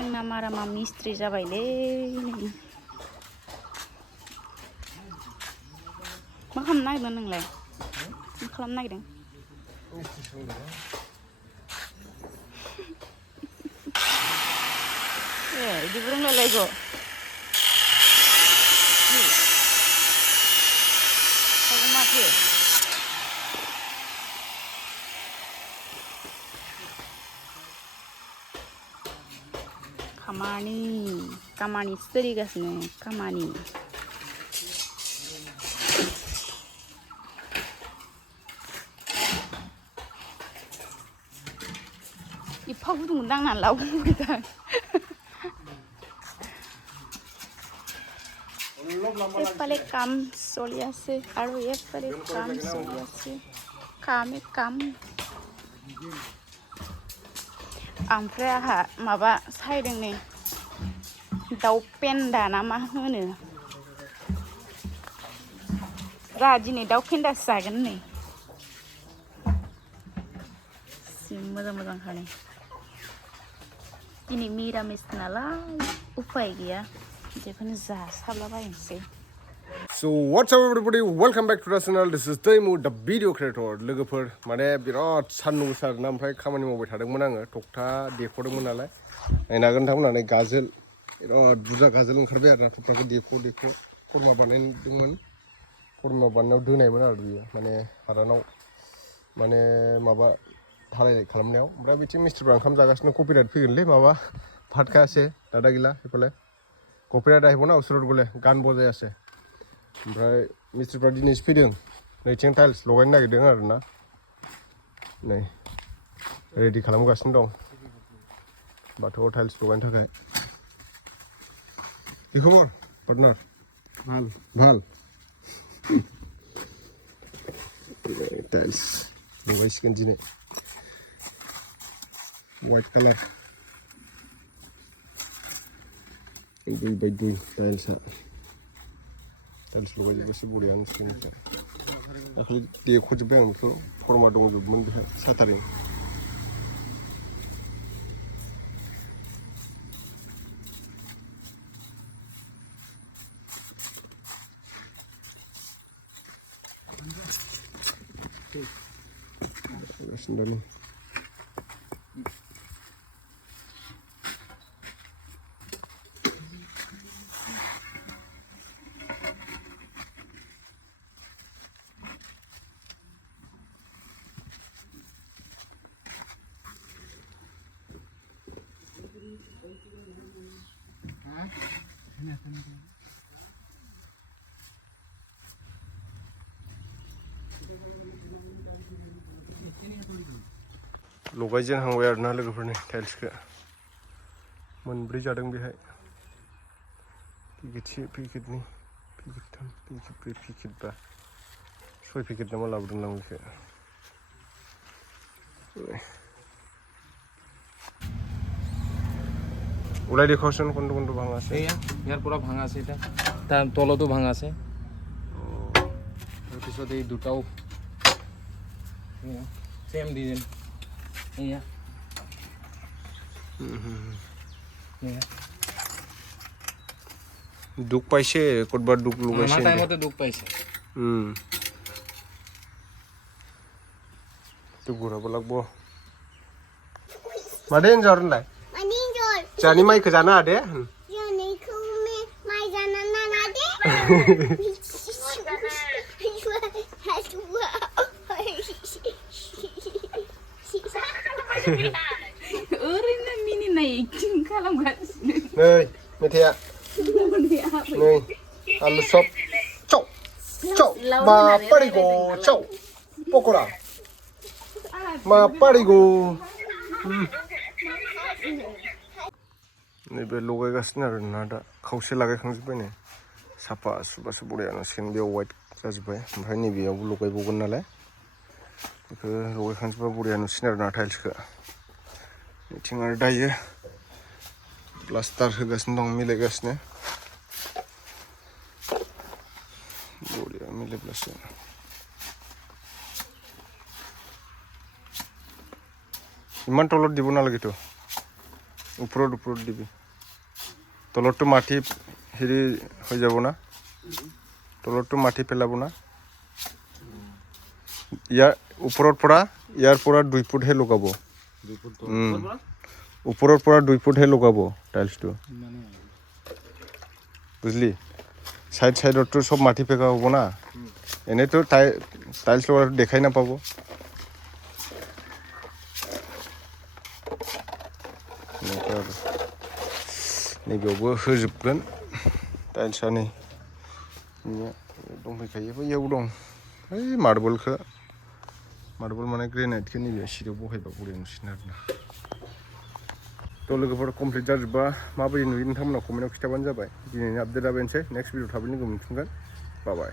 जोंना मारामा मिस्ट्रि जाबायलै मा खालामनो नागिरदों नोंलाय मा खालामनो नागिरदों इदिबो रोंलायलायगौ माथो खामानि सोलिगासिनो खामानि एफा गुदुं दांनानै लाबोबाय एफाले काम चলি আছে আৰু এফালে কাম চলি আছে কাম ओमफ्राय आहा माबा सायदों नै दाउ पेन्दा ना मा होनो रा दिनै दाउ पेन्दासो जागोन नै मोजां खाने दिनै मिरामिस नालाय उपाय गैया जेखुनु जासाबलाबायनोसै So what's up everybody, welcome back to the channel. This is Temu, the video creator. लोगोफोर माने बिराद सान्दुं गोसा आरोना ओमफ्राय खामानि मावबाय थादोंमोन आङो थक्था देख'दोंमोन नालाय नायनो हागोन नोंथांमोना गाजोल बिराद बुरजा गाजोल ओंखारबाय आरोना थक्थाखौ देख' खरमा बानायदोंमोन खरमा बानायनायाव दोनायमोन आरो बियो माने हादानाव माने माबा धालायनाय खालामनायाव ओमफ्राय बिथिं मिस्ट्रिफ्रा ओंखाम जागासिनो कपिराइट फैगोनलै माबा फाटखायासे दादा गैला बेखौले कपिराइट आहिब ना उसुरत गले गान बजायासे ओमफ्राय मिस्ट्रिफ्रा दिनैसो फैदों नैथिं टाइल्स लगायनो नागिरदों आरोना नै रेडि खालामगासिनो दं बाथौआव टाइल्स लगायनो थाखाय কি খবর পার্টনার ভাল टाइल्स लगायसिगोन दिनै वाइट कालार 2x2 टाइल्सआ टाइल्स लगायजोबबासो बरिया नुसिगोन दाखालि देख'जोब्बाय आं बेखौ फरमा दंजोबोमोन बेहाय साटारिं लगायजेन हांबाय आरोना लोगोफोरनि टाइल्सखौ मोनब्रै जादों बेहाय पेकेटसे पेकेटनै पेकेटथाम पेकेटब्रै पेकेटबा 6 पेकेट नामा लाबोदों आं बेखौ ওলাই দেখোচোন কোনটো কোনটো ভাঙা আছে ইয়াৰ পৰা ভাঙা আছে এটা তাৰ তলতো ভাঙা আছে তাৰপিছত এই দুটাও সেম ডিজাইন এয়া দুখ পাইছে কতবাৰ দুখ লগাইছে আমাৰ টাইমতে দুখ পাইছে তো ঘূৰাব লাগিব মাদেন জৰলাই जानी माइक जाना आदे जानी को में माइ जाना ना आदे ओरैनो मिनिनाय एक्टिं खालामगासिनो नै मेथाया नै आलु सब चौ चौ मा पारिगो चौ पकोड़ा मा पारिगो नैबे लगायगासिनो आरोना दा खावसे लागायखांजोब्बाय नै साफा सुबासो बरिया नुसिगोन बेयाव वाइट जाजोब्बाय ओमफ्राय नैबेयावबो लगायबावगोन नालाय बेखौ लगायखांजोब्बा बरिया नुसिगोन आरोना टाइल्सखौ बिथिं आरो दायो प्लास्टार होगासिनो दं मिलायगासिनो बरिया मिलायब्लासो इमान तলত দিব नालागेथ' ওপৰত দিবি তলতটো মাটি হেৰি হৈ যাব না তলতটো মাটি পেলাব না ইয়াৰ ইয়াৰ পৰা 2 ফুটহে লগাব ওপৰৰ পৰা 2 ফুটহে লগাব টাইলছটো বুঝলি সাইডতো সব মাটি পেকা হ'ব না এনেতো টাইলছ লগাটো দেখাই নাপাব नैबेयावबो होजोबगोन टाइल्सआ नै दंफैखायो बैयाव दं ओइ मार्बल माने ग्रेनाइटखौ नैबे सिरियाव बहायबा बरिया नुसिगोन आरोना थ' लोगोफोर कमप्लिट जाजोबबा माबायदि नुयो नोंथांमोना कमेन्टआव खिथाबानो जाबाय दिनैनि आपडेटआ बेनोसै नेक्स्ट भिडिअ थाबैनो लोगो मोनफिनगोन बाय